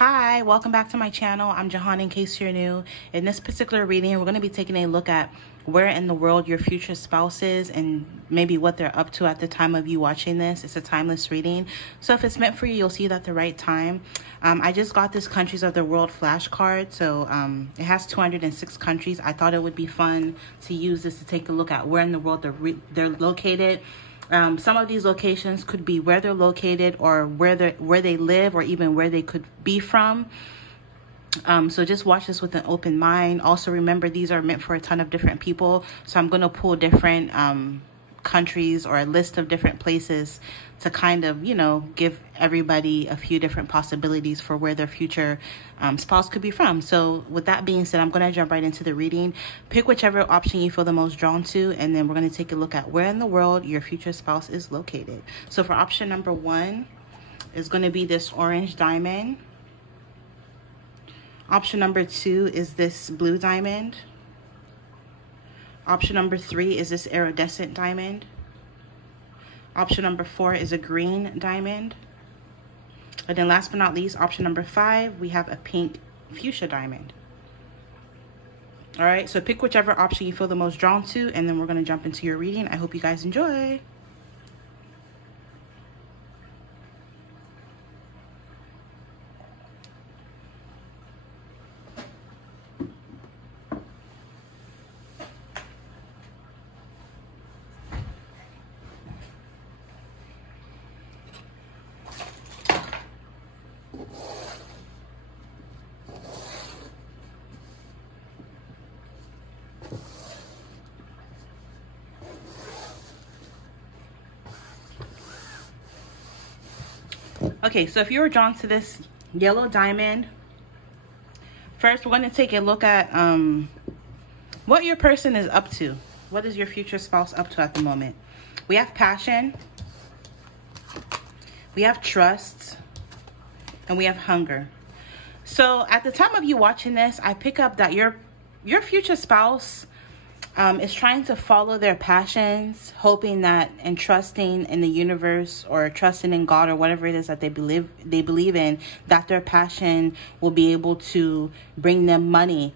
Hi, welcome back to my channel. I'm Jehan, in case you're new. In this particular reading, we're going to be taking a look at where in the world your future spouse is and maybe what they're up to at the time of you watching this. It's a timeless reading, so if it's meant for you, you'll see it at the right time. I just got this countries of the world flashcard, so it has 206 countries. I thought it would be fun to use this to take a look at where in the world they're located. Some of these locations could be where they're located or where they live, or even where they could be from. So just watch this with an open mind. Also remember, these are meant for a ton of different people. So I'm going to pull different countries or a list of different places to kind of, you know, give everybody a few different possibilities for where their future spouse could be from. So with that being said, I'm going to jump right into the reading. Pick whichever option you feel the most drawn to, and then we're going to take a look at where in the world your future spouse is located. So for option number 1 is going to be this orange diamond. Option number 2 is this blue diamond. Option number 3 is this iridescent diamond. Option number 4 is a green diamond. And then last but not least, option number 5, we have a pink fuchsia diamond. All right, so pick whichever option you feel the most drawn to, and then we're going to jump into your reading. I hope you guys enjoy. Okay, so if you were drawn to this yellow diamond, first we're going to take a look at what your person is up to. What is your future spouse up to at the moment? We have passion, we have trust, and we have hunger. So at the time of you watching this, I pick up that your future spouse is trying to follow their passions, hoping that and trusting in the universe, or trusting in God, or whatever it is that they believe in, that their passion will be able to bring them money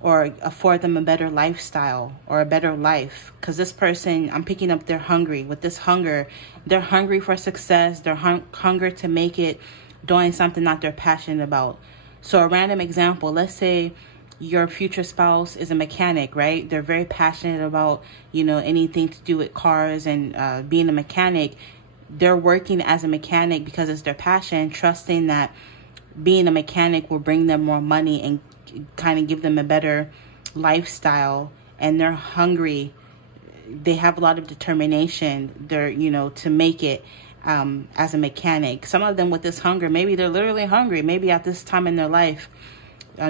or afford them a better lifestyle or a better life. Because this person, I'm picking up, they're hungry. With this hunger, they're hungry for success. They're hunger to make it doing something that they're passionate about. So a random example, let's say your future spouse is a mechanic, right? They're very passionate about, you know, anything to do with cars and being a mechanic. They're working as a mechanic because it's their passion, trusting that being a mechanic will bring them more money and kind of give them a better lifestyle. And they're hungry. They have a lot of determination. They're, you know, to make it as a mechanic. Some of them with this hunger, maybe they're literally hungry. Maybe at this time in their life,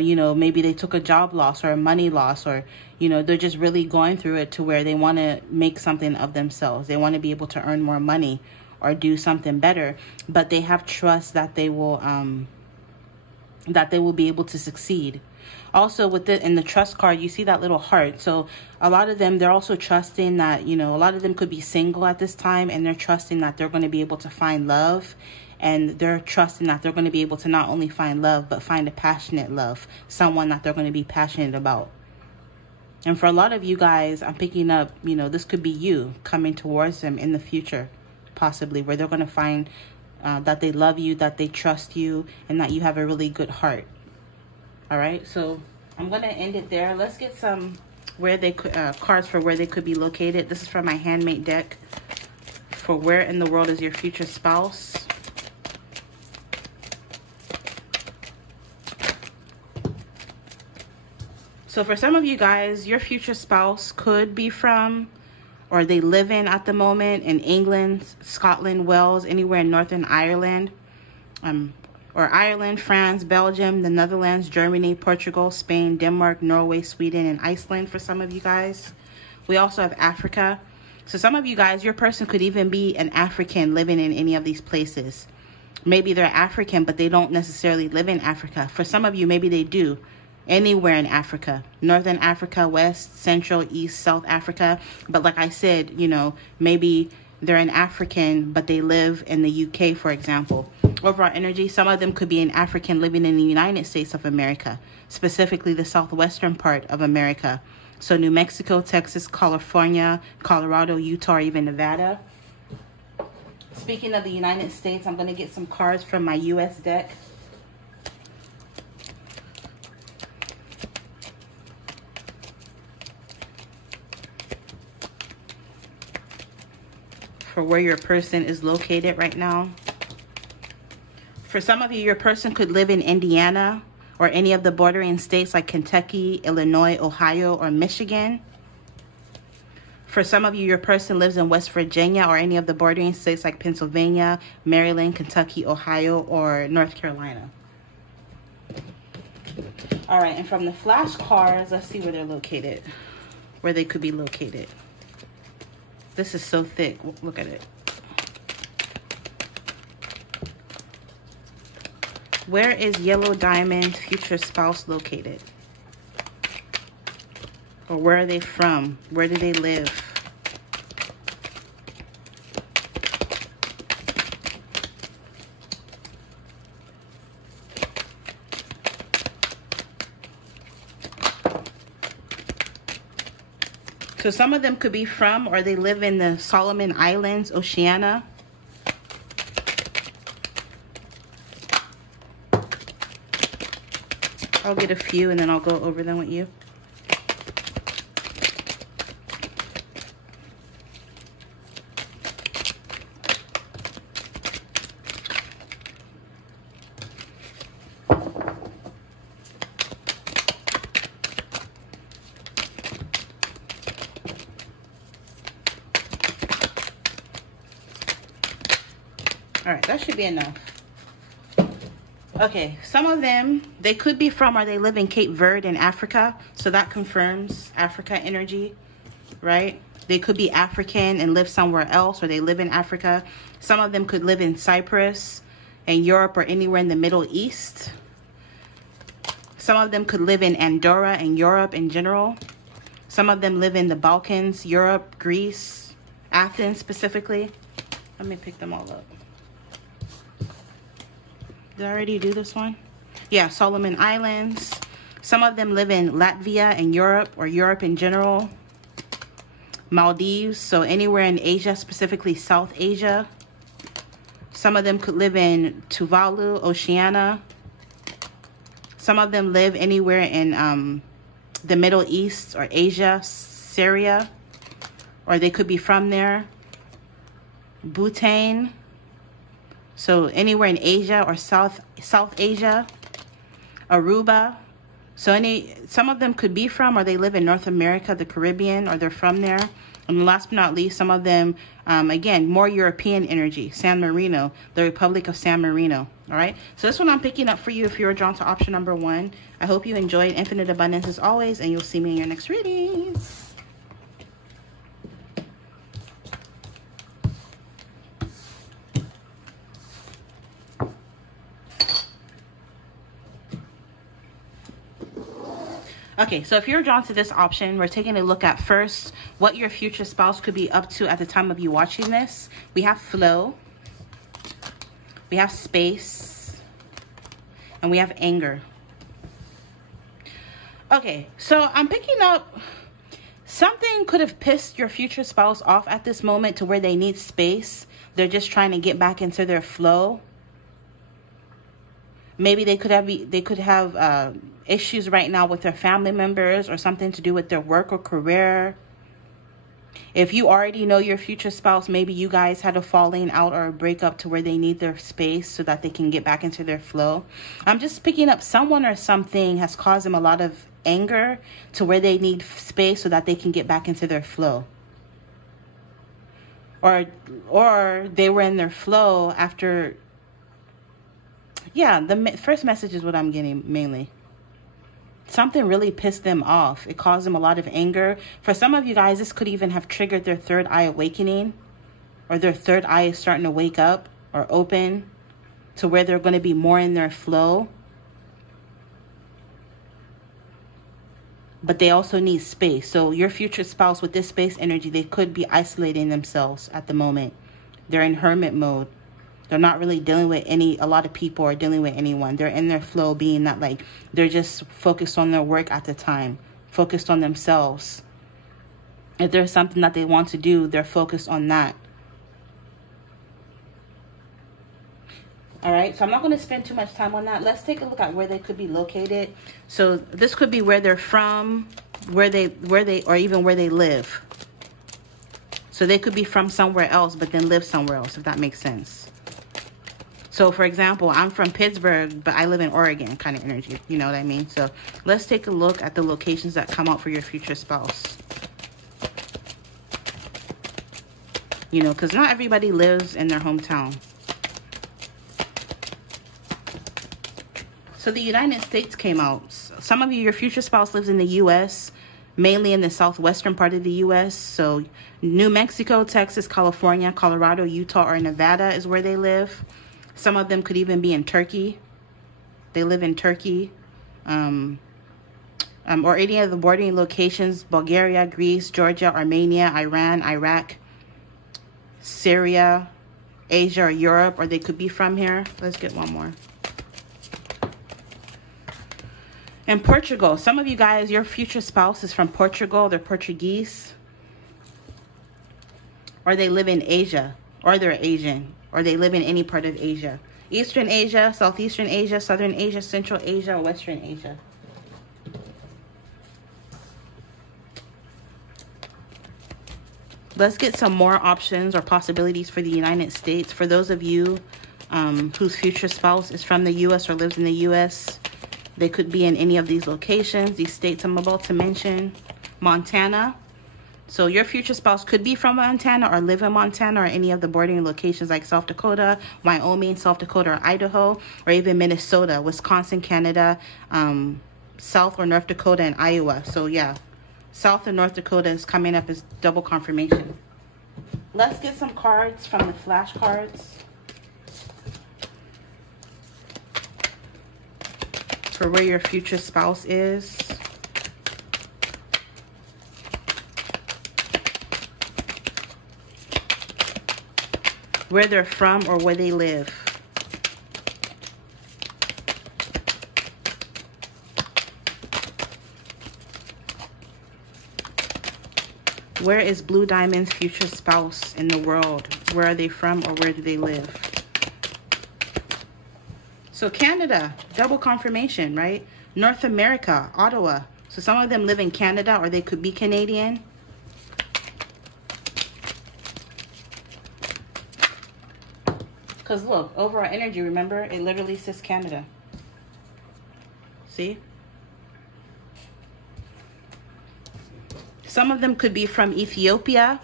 you know, maybe they took a job loss or a money loss, or, you know, they're just really going through it to where they want to make something of themselves. They want to be able to earn more money or do something better, but they have trust that they will be able to succeed. Also with it, in the trust card, you see that little heart. So a lot of them, they're also trusting that, you know, a lot of them could be single at this time, and they're trusting that they're going to be able to find love. And they're trusting that they're going to be able to not only find love, but find a passionate love, someone that they're going to be passionate about. And for a lot of you guys, I'm picking up, you know, this could be you coming towards them in the future, possibly, where they're going to find that they love you, that they trust you, and that you have a really good heart. All right, so I'm going to end it there. Let's get some where they could cards for where they could be located. This is from my handmade deck for where in the world is your future spouse. So for some of you guys, your future spouse could be from, or they live in at the moment, in England, Scotland, Wales, anywhere in Northern Ireland, or Ireland, France, Belgium, the Netherlands, Germany, Portugal, Spain, Denmark, Norway, Sweden, and Iceland for some of you guys. We also have Africa. So some of you guys, your person could even be an African living in any of these places. Maybe they're African, but they don't necessarily live in Africa. For some of you, maybe they do. Anywhere in Africa, Northern Africa, West, Central, East, South Africa. But like I said, you know, maybe they're an African, but they live in the UK, for example. Overall energy, some of them could be an African living in the United States of America, specifically the southwestern part of America. So New Mexico, Texas, California, Colorado, Utah, or even Nevada. Speaking of the United States, I'm going to get some cards from my US deck. For where your person is located right now. For some of you, your person could live in Indiana or any of the bordering states like Kentucky, Illinois, Ohio, or Michigan. For some of you, your person lives in West Virginia or any of the bordering states like Pennsylvania, Maryland, Kentucky, Ohio, or North Carolina. All right, and from the flashcards, let's see where they're located, where they could be located. This is so thick. Look at it. Where is Yellow Diamond's future spouse located? Or where are they from? Where do they live? So some of them could be from, or they live in the Solomon Islands, Oceania. I'll get a few and then I'll go over them with you. All right, that should be enough. Okay, some of them, they could be from or they live in Cape Verde in Africa. So that confirms Africa energy, right? They could be African and live somewhere else, or they live in Africa. Some of them could live in Cyprus and Europe or anywhere in the Middle East. Some of them could live in Andorra and Europe in general. Some of them live in the Balkans, Europe, Greece, Athens specifically. Let me pick them all up. Did I already do this one? Yeah, Solomon Islands. Some of them live in Latvia and Europe, or Europe in general. Maldives, so anywhere in Asia, specifically South Asia. Some of them could live in Tuvalu, Oceania. Some of them live anywhere in the Middle East or Asia, Syria, or they could be from there. Bhutan. So anywhere in Asia or South Asia. Aruba. So some of them could be from, or they live in North America, the Caribbean, or they're from there. And last but not least, some of them, again, more European energy. San Marino, the Republic of San Marino. All right. So this one I'm picking up for you if you're drawn to option number 1. I hope you enjoyed. Infinite abundance as always, and you'll see me in your next readings. Okay, so if you're drawn to this option, we're taking a look at first what your future spouse could be up to at the time of you watching this. We have flow, we have space, and we have anger. Okay, so I'm picking up something could have pissed your future spouse off at this moment to where they need space. They're just trying to get back into their flow. Maybe they could have issues right now with their family members, or something to do with their work or career. If you already know your future spouse, maybe you guys had a falling out or a breakup to where they need their space so that they can get back into their flow. I'm just picking up someone or something has caused them a lot of anger to where they need space so that they can get back into their flow. Or they were in their flow after... Yeah, the first message is what I'm getting mainly. Something really pissed them off. It caused them a lot of anger. For some of you guys, this could even have triggered their third eye awakening, or their third eye is starting to wake up or open to where they're going to be more in their flow. but they also need space. So your future spouse with this space energy, they could be isolating themselves at the moment. They're in hermit mode. They're not really dealing with a lot of people or dealing with anyone. They're in their flow, being that like they're just focused on their work at the time, focused on themselves. If there's something that they want to do, they're focused on that. All right, so I'm not going to spend too much time on that. Let's take a look at where they could be located. So this could be where they're from, or even where they live. So they could be from somewhere else, but then live somewhere else, if that makes sense. So for example, I'm from Pittsburgh, but I live in Oregon kind of energy. You know what I mean? So let's take a look at the locations that come out for your future spouse. You know, because not everybody lives in their hometown. So the United States came out. Some of you, your future spouse lives in the U.S., mainly in the southwestern part of the U.S. So New Mexico, Texas, California, Colorado, Utah, or Nevada is where they live. Some of them could even be in Turkey. They live in Turkey. Or any of the bordering locations: Bulgaria, Greece, Georgia, Armenia, Iran, Iraq, Syria, Asia, or Europe, or they could be from here. Let's get one more. In Portugal, some of you guys, your future spouse is from Portugal. They're Portuguese. Or they live in Asia. Or they're Asian. Or they live in any part of Asia. Eastern Asia, Southeastern Asia, Southern Asia, Central Asia, or Western Asia. Let's get some more options or possibilities for the United States. For those of you whose future spouse is from the U.S. or lives in the U.S., they could be in any of these locations, these states I'm about to mention. Montana. So your future spouse could be from Montana or live in Montana, or any of the bordering locations like South Dakota, Wyoming, South Dakota, or Idaho, or even Minnesota, Wisconsin, Canada, South or North Dakota, and Iowa. So yeah, South and North Dakota is coming up as double confirmation. Let's get some cards from the flashcards for where your future spouse is. Where they're from or where they live. Where is Blue Diamond's future spouse in the world? Where are they from or where do they live? So Canada, double confirmation, right? North America, Ottawa. So some of them live in Canada or they could be Canadian. Because look, overall energy, remember, it literally says Canada. See? Some of them could be from Ethiopia,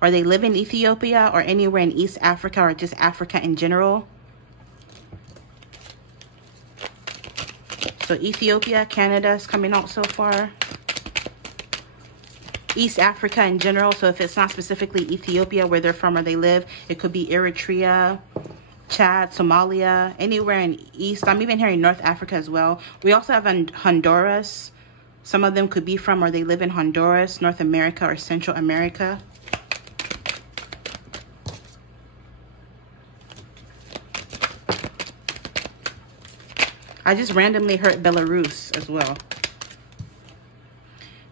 or they live in Ethiopia, or anywhere in East Africa, or just Africa in general. So Ethiopia, Canada is coming out so far. East Africa in general, so if it's not specifically Ethiopia where they're from or they live, it could be Eritrea, Chad, Somalia, anywhere in East. I'm even hearing North Africa as well. We also have Honduras. Some of them could be from or they live in Honduras, North America, or Central America. I just randomly heard Belarus as well.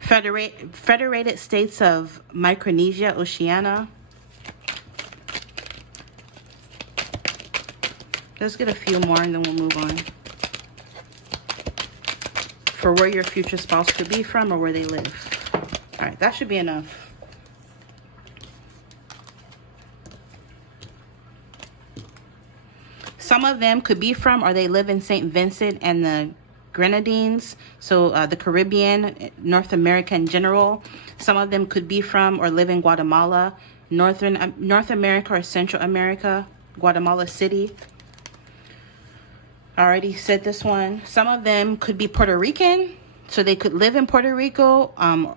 Federated States of Micronesia, Oceania. Let's get a few more and then we'll move on. For where your future spouse could be from or where they live. All right, that should be enough. Some of them could be from or they live in St. Vincent and the Grenadines, so the Caribbean, North America in general. Some of them could be from or live in Guatemala, North America or Central America, Guatemala City. I already said this one. Some of them could be Puerto Rican, so they could live in Puerto Rico,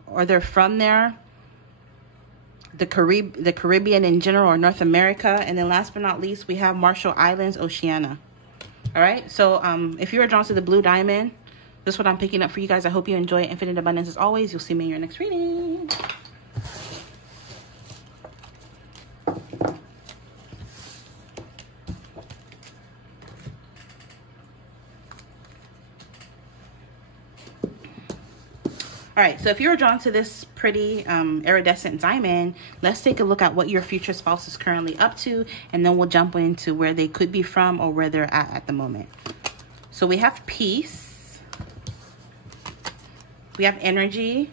or they're from there. The Caribbean in general, or North America. And then last but not least, we have Marshall Islands, Oceania. All right, so if you are drawn to the Blue Diamond, This is what I'm picking up for you guys. I hope you enjoy it. Infinite abundance as always. You'll see me in your next reading. All right, so if you're drawn to this pretty iridescent diamond, let's take a look at what your future spouse is currently up to, and then we'll jump into where they could be from or where they're at the moment. So we have peace, we have energy,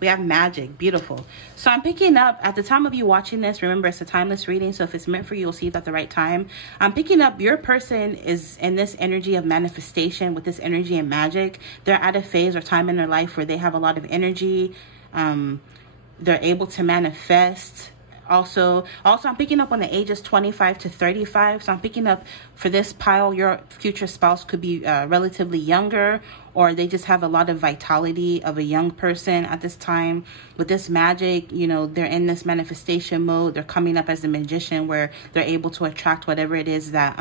we have magic. Beautiful. So I'm picking up, at the time of you watching this, remember it's a timeless reading, so if it's meant for you, you'll see it at the right time. I'm picking up your person is in this energy of manifestation, with this energy and magic. They're at a phase or time in their life where they have a lot of energy. They're able to manifest. Also I'm picking up on the ages 25 to 35. So I'm picking up for this pile, your future spouse could be relatively younger, or they just have a lot of vitality of a young person at this time. With this magic, you know, they're in this manifestation mode. They're coming up as a magician where they're able to attract whatever it is that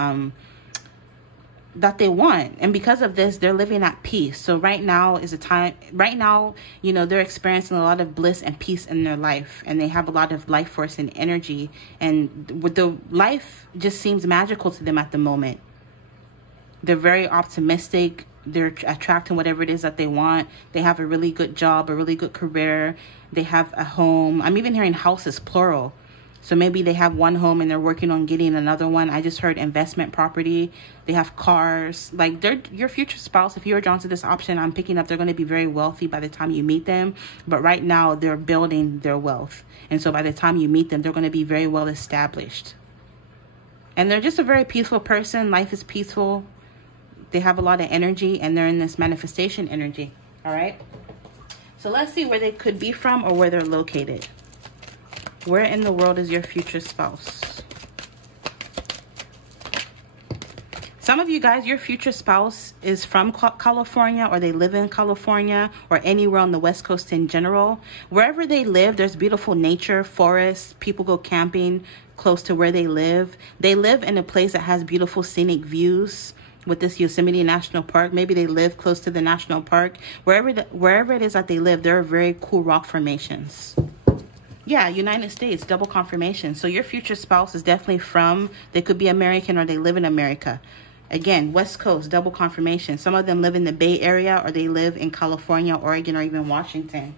that they want. And because of this, they're living at peace. So right now is a time, right now, you know, they're experiencing a lot of bliss and peace in their life, and they have a lot of life force and energy, and with the life just seems magical to them at the moment. They're very optimistic. They're attracting whatever it is that they want. They have a really good job, a really good career. They have a home. I'm even hearing houses plural. So maybe they have one home and they're working on getting another one. I just heard investment property. They have cars. Like, they're your future spouse. If you're drawn to this option, I'm picking up they're going to be very wealthy by the time you meet them. But right now, they're building their wealth. And so by the time you meet them, they're going to be very well established. And they're just a very peaceful person. Life is peaceful. They have a lot of energy, and they're in this manifestation energy. All right. So let's see where they could be from or where they're located. Where in the world is your future spouse? Some of you guys, your future spouse is from California, or they live in California, or anywhere on the West Coast in general. Wherever they live, there's beautiful nature, forests. People go camping close to where they live. They live in a place that has beautiful scenic views. With this Yosemite National Park, maybe they live close to the national park. Wherever it is that they live, there are very cool rock formations. Yeah, United States, double confirmation. So your future spouse is definitely from, they could be American or they live in America. Again, West Coast, double confirmation. Some of them live in the Bay Area, or they live in California, Oregon, or even Washington.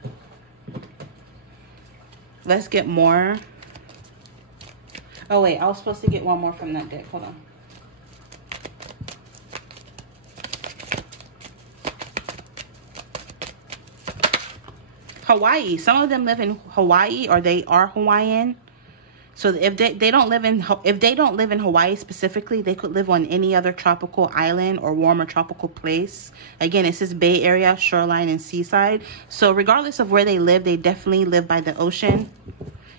Let's get more. Oh wait, I was supposed to get one more from that deck. Hold on. Hawaii. Some of them live in Hawaii, or they are Hawaiian. So if they don't live in Hawaii specifically, they could live on any other tropical island or warmer tropical place. Again, it says Bay Area, shoreline, and seaside. So regardless of where they live, they definitely live by the ocean.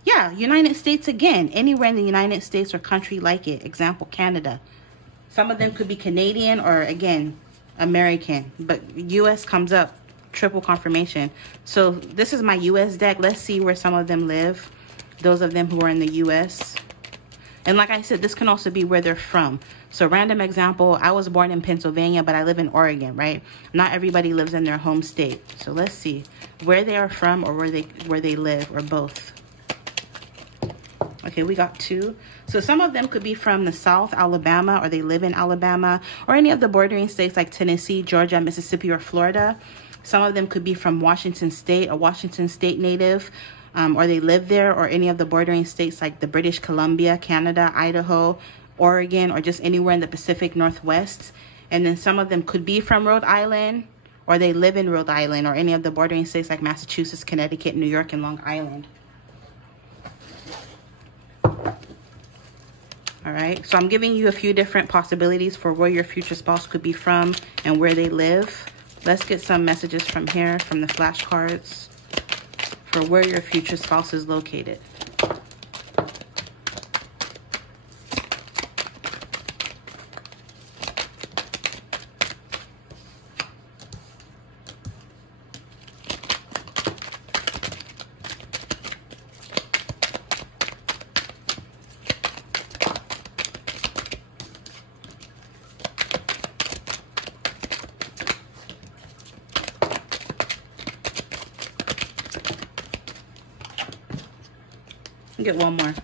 Yeah, United States again. Anywhere in the United States or country like it. Example, Canada. Some of them could be Canadian or, again, American. But U.S. comes up. Triple confirmation. So this is my U.S. deck. Let's see where some of them live. Those of them who are in the U.S. And like I said, this can also be where they're from. So random example, I was born in Pennsylvania, but I live in Oregon, right? Not everybody lives in their home state. So let's see where they are from, or where they live, or both. Okay, we got two. So some of them could be from the South, Alabama, or they live in Alabama, or any of the bordering states like Tennessee, Georgia, Mississippi, or Florida. Some of them could be from Washington State, a Washington State native, or they live there, or any of the bordering states like the British Columbia, Canada, Idaho, Oregon, or just anywhere in the Pacific Northwest. And then some of them could be from Rhode Island, or they live in Rhode Island, or any of the bordering states like Massachusetts, Connecticut, New York, and Long Island. All right, so I'm giving you a few different possibilities for where your future spouse could be from and where they live. Let's get some messages from here, from the flashcards, for where your future spouse is located. Get one more.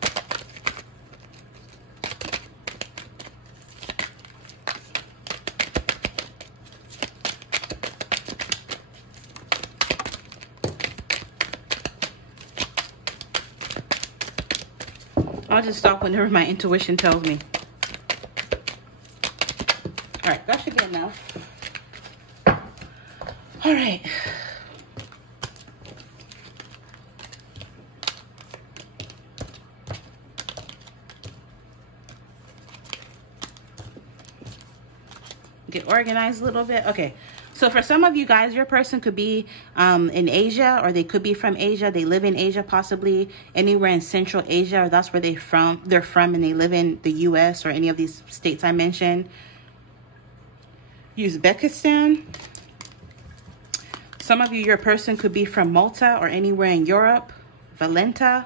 I'll just stop whenever my intuition tells me. All right, that should be enough. All right. Get organized a little bit. Okay. So for some of you guys, your person could be in Asia, or they could be from Asia. They live in Asia, possibly anywhere in Central Asia, or that's where they're from, and they live in the US or any of these states I mentioned. Uzbekistan. Some of you, your person could be from Malta or anywhere in Europe. Valletta.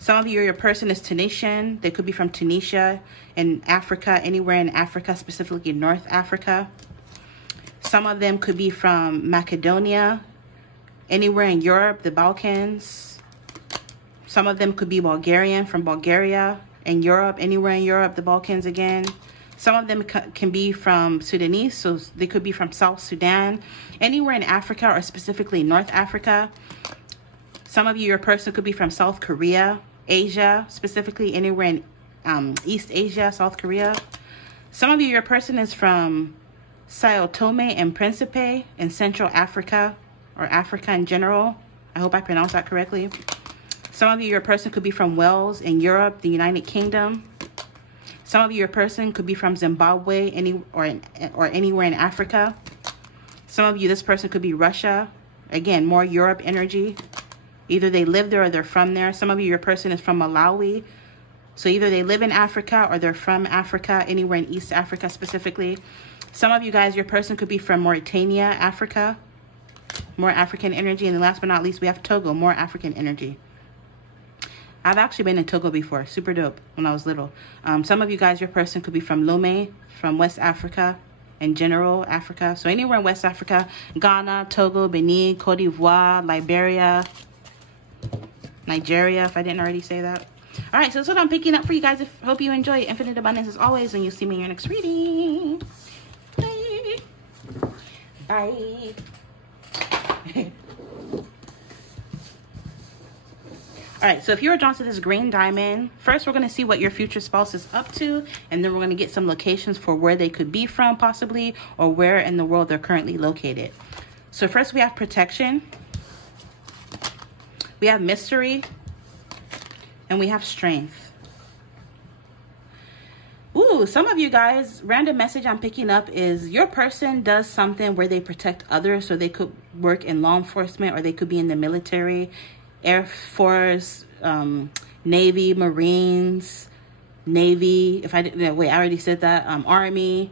Some of you, your person is Tunisian. They could be from Tunisia, in Africa, anywhere in Africa, specifically North Africa. Some of them could be from Macedonia, anywhere in Europe, the Balkans. Some of them could be Bulgarian, from Bulgaria, in Europe, anywhere in Europe, the Balkans again. Some of them can be from Sudanese, so they could be from South Sudan, anywhere in Africa, or specifically North Africa. Some of you, your person could be from South Korea, Asia, specifically anywhere in East Asia, South Korea. Some of you, your person is from Sao Tome and Principe in Central Africa, or Africa in general. I hope I pronounced that correctly. Some of you, your person could be from Wales in Europe, the United Kingdom. Some of you, your person could be from Zimbabwe, or anywhere in Africa. Some of you, this person could be Russia. Again, more Europe energy. Either they live there or they're from there. Some of you, your person is from Malawi. So either they live in Africa or they're from Africa, anywhere in East Africa specifically. Some of you guys, your person could be from Mauritania, Africa. More African energy. And then last but not least, we have Togo, more African energy. I've actually been in Togo before. Super dope when I was little. Some of you guys, your person could be from Lomé, from West Africa, in general, Africa. So anywhere in West Africa, Ghana, Togo, Benin, Cote d'Ivoire, Liberia, Nigeria, if I didn't already say that. All right, so that's what I'm picking up for you guys. I hope you enjoy infinite abundance as always, and you'll see me in your next reading. Bye. Bye. All right, so if you're drawn to this green diamond, first we're going to see what your future spouse is up to, and then we're going to get some locations for where they could be from, possibly, or where in the world they're currently located. So first we have protection, we have mystery, and we have strength. Ooh, some of you guys, random message I'm picking up is your person does something where they protect others. So they could work in law enforcement, or they could be in the military, Air Force, Navy, Marines, Navy. If I didn't, wait, I already said that. Army,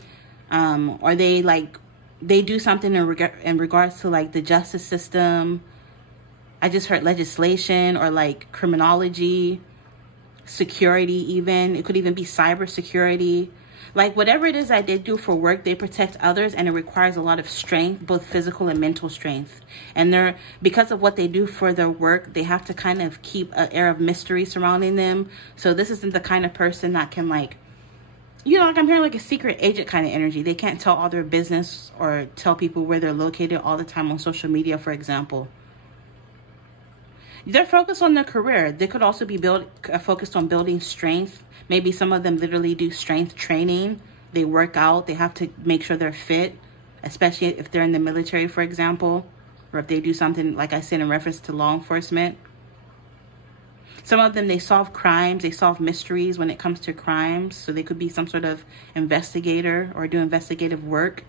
or they do something in regards to like the justice system. I just heard legislation, or like criminology, security even. It could even be cyber security. Like whatever it is that they do for work, they protect others, and it requires a lot of strength, both physical and mental strength. And because of what they do for their work, they have to kind of keep an air of mystery surrounding them. So this isn't the kind of person that can like, you know, like I'm hearing like a secret agent kind of energy. They can't tell all their business or tell people where they're located all the time on social media, for example. They're focused on their career. They could also be focused on building strength. Maybe some of them literally do strength training. They work out. They have to make sure they're fit, especially if they're in the military, for example, or if they do something, like I said, in reference to law enforcement. Some of them, they solve crimes. They solve mysteries when it comes to crimes. So they could be some sort of investigator or do investigative work.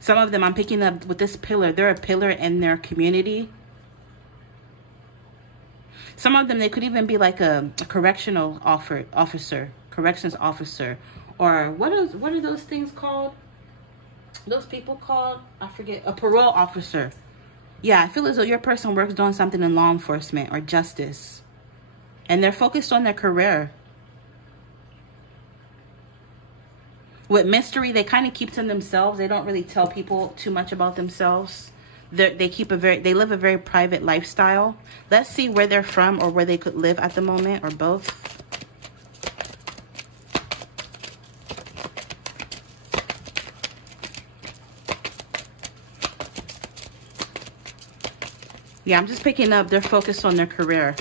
Some of them I'm picking up with this pillar. They're a pillar in their community. Some of them, they could even be like a correctional officer, corrections officer. Or what are those things called? Those people called? I forget. A parole officer. Yeah, I feel as though your person works doing something in law enforcement or justice. And they're focused on their career. With mystery, they kind of keep to themselves. They don't really tell people too much about themselves. They live a very private lifestyle. Let's see where they're from or where they could live at the moment, or both. Yeah, I'm just picking up they're focused on their career.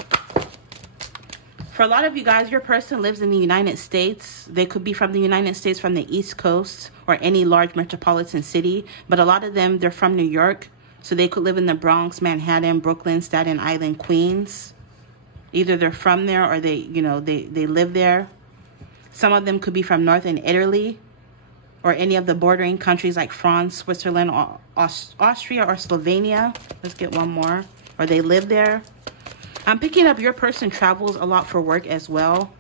For a lot of you guys, your person lives in the United States. They could be from the United States, from the East Coast, or any large metropolitan city. But a lot of them, they're from New York. So they could live in the Bronx, Manhattan, Brooklyn, Staten Island, Queens. Either they're from there or they live there. Some of them could be from northern Italy or any of the bordering countries like France, Switzerland, or Austria, or Slovenia. Let's get one more. Or they live there. I'm picking up your person travels a lot for work as well.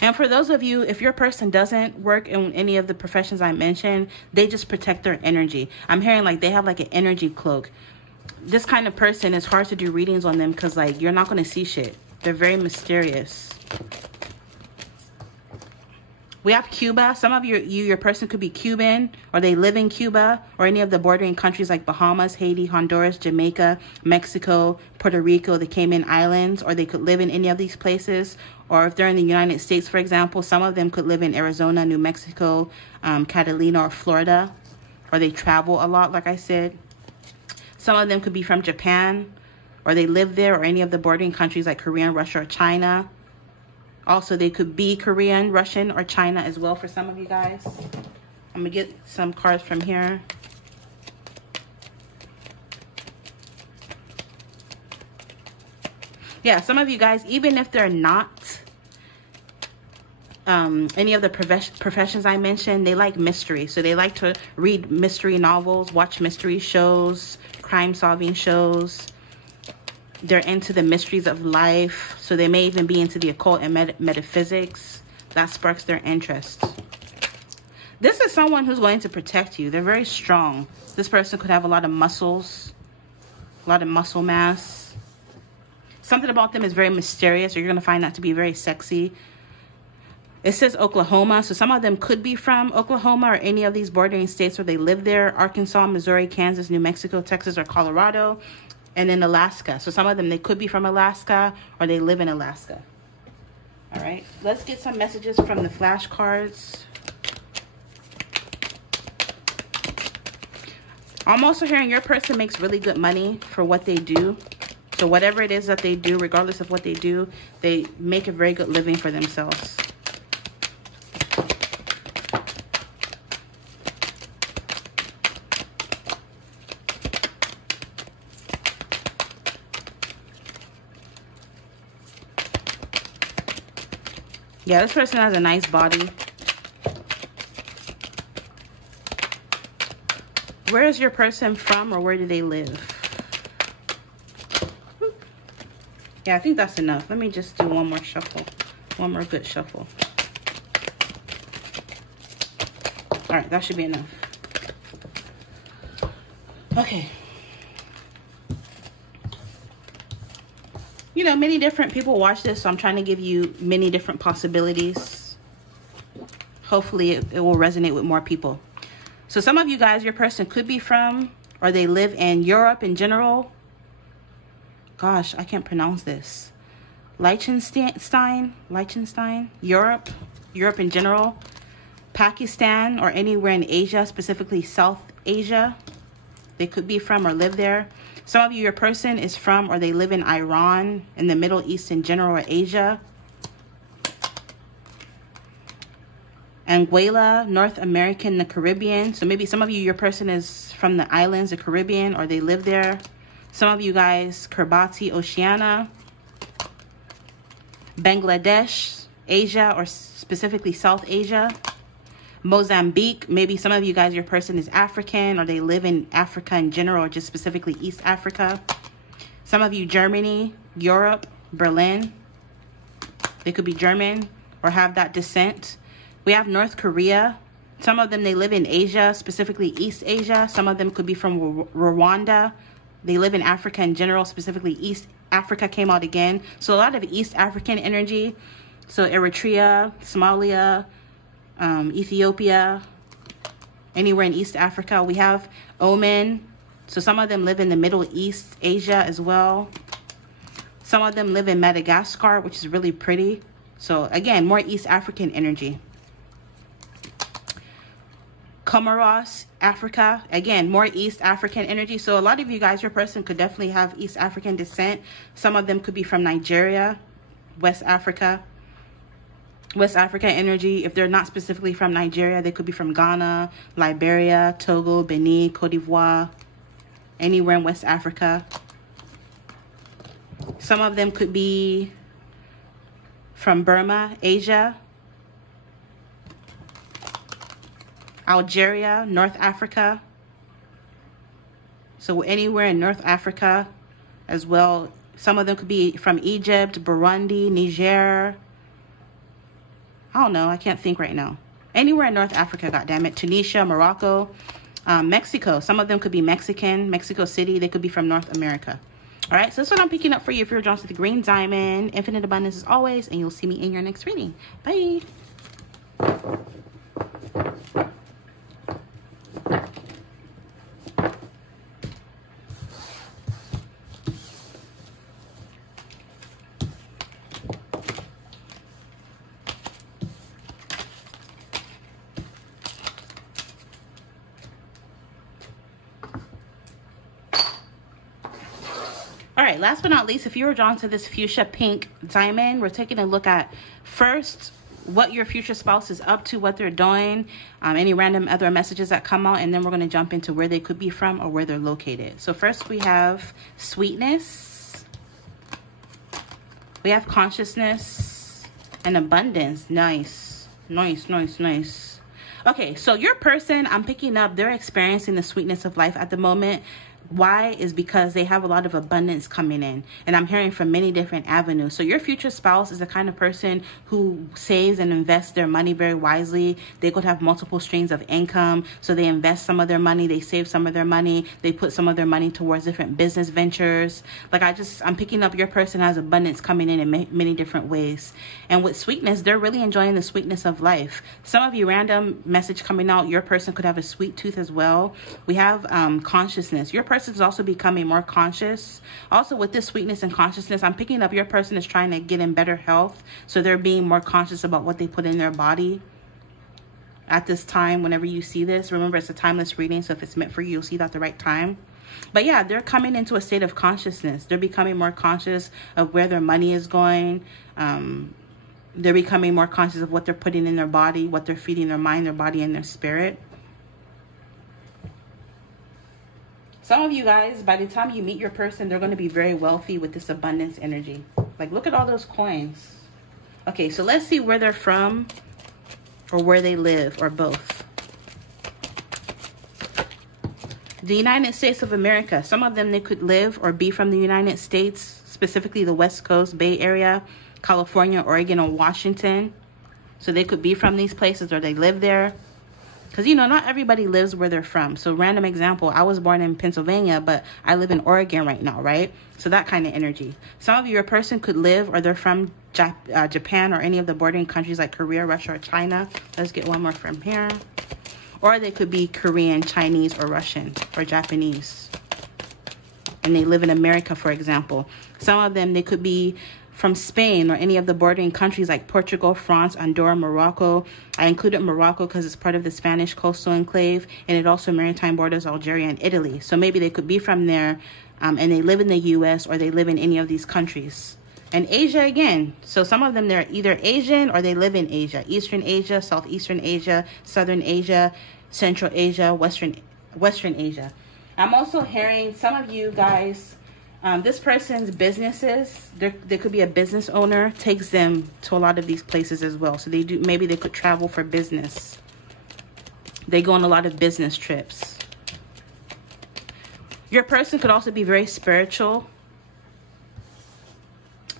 And for those of you, if your person doesn't work in any of the professions I mentioned, they just protect their energy. I'm hearing like they have like an energy cloak. This kind of person, is hard to do readings on them because like you're not going to see shit. They're very mysterious. We have Cuba. Some of your person could be Cuban, or they live in Cuba, or any of the bordering countries like Bahamas, Haiti, Honduras, Jamaica, Mexico, Puerto Rico, the Cayman Islands, or they could live in any of these places. Or if they're in the United States, for example, some of them could live in Arizona, New Mexico, Catalina, or Florida, or they travel a lot, like I said. Some of them could be from Japan, or they live there, or any of the bordering countries like Korea, Russia, or China. Also, they could be Korean, Russian, or China as well for some of you guys. I'm going to get some cards from here. Yeah, some of you guys, even if they're not any of the professions I mentioned, they like mystery. So they like to read mystery novels, watch mystery shows, crime-solving shows. They're into the mysteries of life. So they may even be into the occult and metaphysics. That sparks their interest. This is someone who's going to protect you. They're very strong. This person could have a lot of muscles, a lot of muscle mass. Something about them is very mysterious, or you're going to find that to be very sexy. It says Oklahoma, so some of them could be from Oklahoma or any of these bordering states where they live there. Arkansas, Missouri, Kansas, New Mexico, Texas, or Colorado. And then Alaska. So some of them, they could be from Alaska or they live in Alaska. All right, let's get some messages from the flashcards. I'm also hearing your person makes really good money for what they do. So whatever it is that they do, regardless of what they do, they make a very good living for themselves. Yeah, this person has a nice body. Where is your person from, or where do they live? Yeah, I think that's enough. Let me just do one more shuffle. One more good shuffle. All right, that should be enough. Okay. You know, many different people watch this, so I'm trying to give you many different possibilities. Hopefully it will resonate with more people. So some of you guys, your person could be from, or they live in Europe in general. Gosh, I can't pronounce this. Liechtenstein, Europe in general. Pakistan, or anywhere in Asia, specifically South Asia. They could be from or live there. Some of you, your person is from or they live in Iran, in the Middle East in general, or Asia. Anguilla, North American, the Caribbean. So maybe some of you, your person is from the islands, the Caribbean, or they live there. Some of you guys, Kiribati, Oceania. Bangladesh, Asia, or specifically South Asia. Mozambique, maybe some of you guys, your person is African, or they live in Africa in general, or just specifically East Africa. Some of you, Germany, Europe, Berlin. They could be German or have that descent. We have North Korea. Some of them, they live in Asia, specifically East Asia. Some of them could be from Rwanda. They live in Africa in general, specifically East Africa came out again. So a lot of East African energy. So Eritrea, Somalia, Ethiopia, anywhere in East Africa. We have Oman. So some of them live in the Middle East, Asia as well. Some of them live in Madagascar, which is really pretty. So again, more East African energy. Comoros, Africa. Again, more East African energy. So a lot of you guys, your person could definitely have East African descent. Some of them could be from Nigeria, West Africa. West Africa energy. If they're not specifically from Nigeria, they could be from Ghana, Liberia, Togo, Benin, Cote d'Ivoire, anywhere in West Africa. Some of them could be from Burma, Asia, Algeria, North Africa. So anywhere in North Africa as well. Some of them could be from Egypt, Burundi, Niger. I don't know. I can't think right now. Anywhere in North Africa, goddammit. Tunisia, Morocco, Mexico. Some of them could be Mexican, Mexico City. They could be from North America. All right, so that's what I'm picking up for you if you're drawn to the green diamond. Infinite abundance as always, and you'll see me in your next reading. Bye. All right, last but not least, if you were drawn to this fuchsia pink diamond, we're taking a look at first what your future spouse is up to, what they're doing, any random other messages that come out, and then we're going to jump into where they could be from or where they're located. So first we have sweetness, we have consciousness, and abundance. Nice, nice, nice, nice. Okay, so your person, I'm picking up, they're experiencing the sweetness of life at the moment. Why? Is because they have a lot of abundance coming in, and I'm hearing from many different avenues. So your future spouse is the kind of person who saves and invests their money very wisely. They could have multiple streams of income, so they invest some of their money, they save some of their money, they put some of their money towards different business ventures. Like I'm picking up your person has abundance coming in many different ways. And with sweetness, they're really enjoying the sweetness of life. Some of you, random message coming out, your person could have a sweet tooth as well. We have consciousness. Your person is also becoming more conscious. Also with this sweetness and consciousness, I'm picking up your person is trying to get in better health, so they're being more conscious about what they put in their body at this time. Whenever you see this, remember it's a timeless reading, so if it's meant for you, you'll see that at the right time. But yeah, they're coming into a state of consciousness. They're becoming more conscious of where their money is going. They're becoming more conscious of what they're putting in their body, what they're feeding their mind, their body, and their spirit. Some of you guys, by the time you meet your person, they're going to be very wealthy with this abundance energy. Like, look at all those coins. Okay, so let's see where they're from or where they live or both. The United States of America. Some of them, they could live or be from the United States, specifically the West Coast, Bay Area, California, Oregon, or Washington. So they could be from these places or they live there. Because, you know, not everybody lives where they're from. So random example, I was born in Pennsylvania, but I live in Oregon right now, right? So that kind of energy. Some of you, a person could live or they're from Japan or any of the bordering countries like Korea, Russia, or China. Let's get one more from here. Or they could be Korean, Chinese, or Russian, or Japanese. And they live in America, for example. Some of them, they could be from Spain or any of the bordering countries like Portugal, France, Andorra, Morocco. I included Morocco because it's part of the Spanish coastal enclave, and it also maritime borders Algeria and Italy. So maybe they could be from there, and they live in the US or they live in any of these countries. And Asia again. So some of them, they're either Asian or they live in Asia. Eastern Asia, Southeastern Asia, Southern Asia, Central Asia, Western Asia. I'm also hearing some of you guys, this person's businesses, there could be a business owner, takes them to a lot of these places as well. So maybe they could travel for business. They go on a lot of business trips. Your person could also be very spiritual.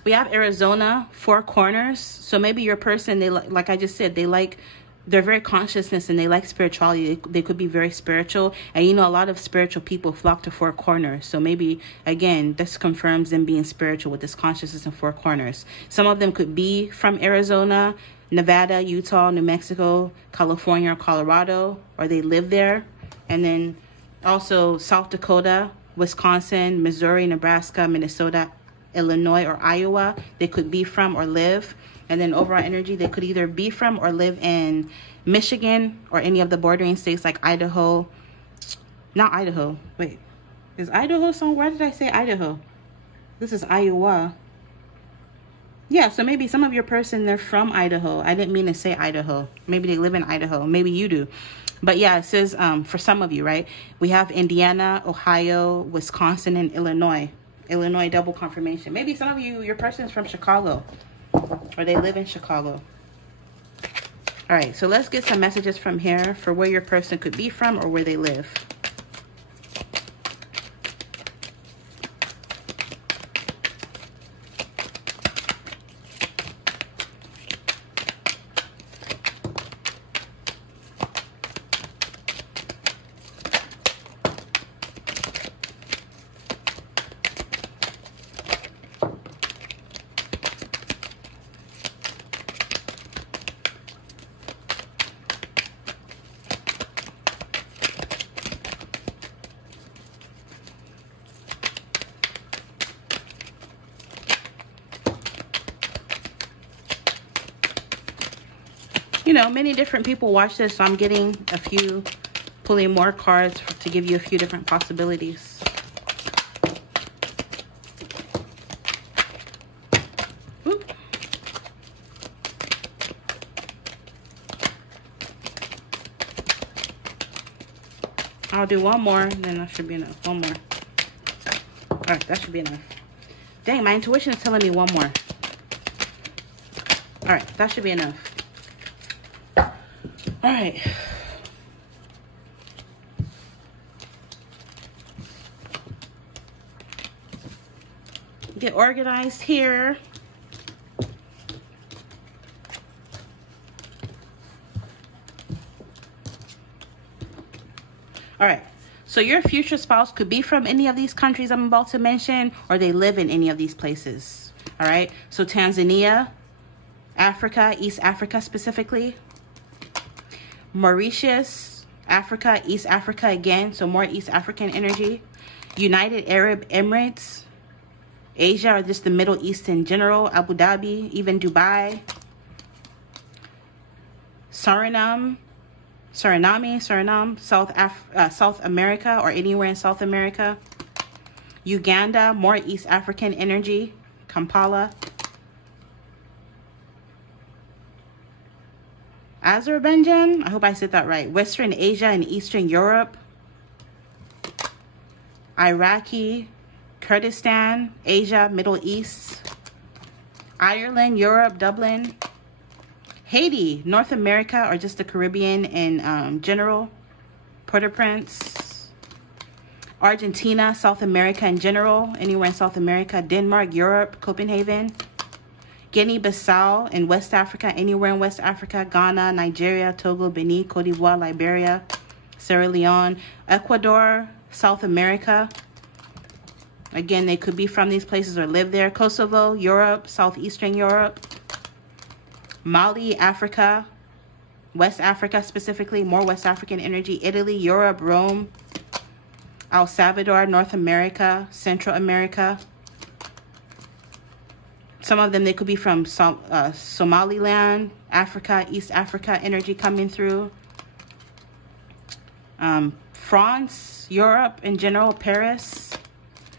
We have Arizona, Four Corners. So maybe your person, they like I just said, they're very consciousness and they like spirituality. They could be very spiritual. And you know, a lot of spiritual people flock to Four Corners. So maybe, again, this confirms them being spiritual with this consciousness in Four Corners. Some of them could be from Arizona. Nevada, Utah, New Mexico, California, or Colorado, or they live there. And then also South Dakota, Wisconsin, Missouri, Nebraska, Minnesota, Illinois, or Iowa, they could be from or live. And then overall energy, they could either be from or live in Michigan or any of the bordering states like Idaho. Not Idaho. Wait, is Idaho somewhere? Why did I say Idaho? This is Iowa. Yeah, so maybe some of your person, they're from Idaho. I didn't mean to say Idaho. Maybe they live in Idaho. Maybe you do. But yeah, it says for some of you, right? We have Indiana, Ohio, Wisconsin, and Illinois. Illinois double confirmation. Maybe some of you, your person is from Chicago. Or they live in Chicago. All right, so let's get some messages from here for where your person could be from or where they live. You know, many different people watch this, so I'm getting a few, pulling more cards to give you a few different possibilities. Ooh. I'll do one more, then that should be enough. One more. All right, that should be enough. Dang, my intuition is telling me one more. All right, that should be enough. All right. Get organized here. All right. So your future spouse could be from any of these countries I'm about to mention, or they live in any of these places. All right. So Tanzania, Africa, East Africa specifically. Mauritius, Africa, East Africa again, so more East African energy. United Arab Emirates, Asia, or just the Middle East in general, Abu Dhabi, even Dubai. Suriname, South America, or anywhere in South America. Uganda, more East African energy, Kampala. Azerbaijan, I hope I said that right. Western Asia and Eastern Europe. Iraqi, Kurdistan, Asia, Middle East. Ireland, Europe, Dublin. Haiti, North America, or just the Caribbean in general. Port-au-Prince. Argentina, South America in general. Anywhere in South America. Denmark, Europe, Copenhagen. Guinea-Bissau in West Africa, anywhere in West Africa. Ghana, Nigeria, Togo, Benin, Cote d'Ivoire, Liberia, Sierra Leone. Ecuador, South America. Again, they could be from these places or live there. Kosovo, Europe, Southeastern Europe. Mali, Africa. West Africa specifically, more West African energy. Italy, Europe, Rome. El Salvador, North America, Central America. Some of them, they could be from Somaliland, Africa, East Africa energy coming through. France, Europe in general, Paris.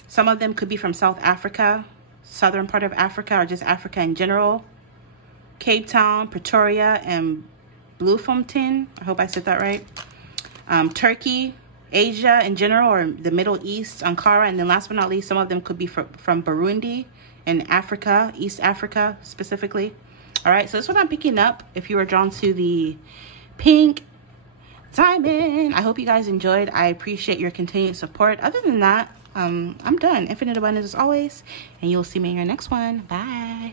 Some of them could be from South Africa, southern part of Africa, or just Africa in general. Cape Town, Pretoria, and Bloemfontein. I hope I said that right. Turkey, Asia in general, or the Middle East, Ankara. And then last but not least, some of them could be from Burundi. In Africa, East Africa specifically. All right, so that's what I'm picking up. If you were drawn to the pink diamond, I hope you guys enjoyed. I appreciate your continued support. Other than that, I'm done. Infinite abundance as always, and you'll see me in your next one. Bye.